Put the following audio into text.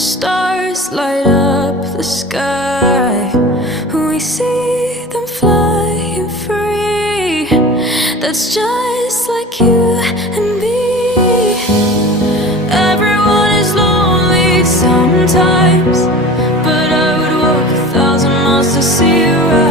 stars light up the sky. We see them flying free. That's just like you and me. Everyone is lonely sometimes, but I would walk 1,000 miles to see you right.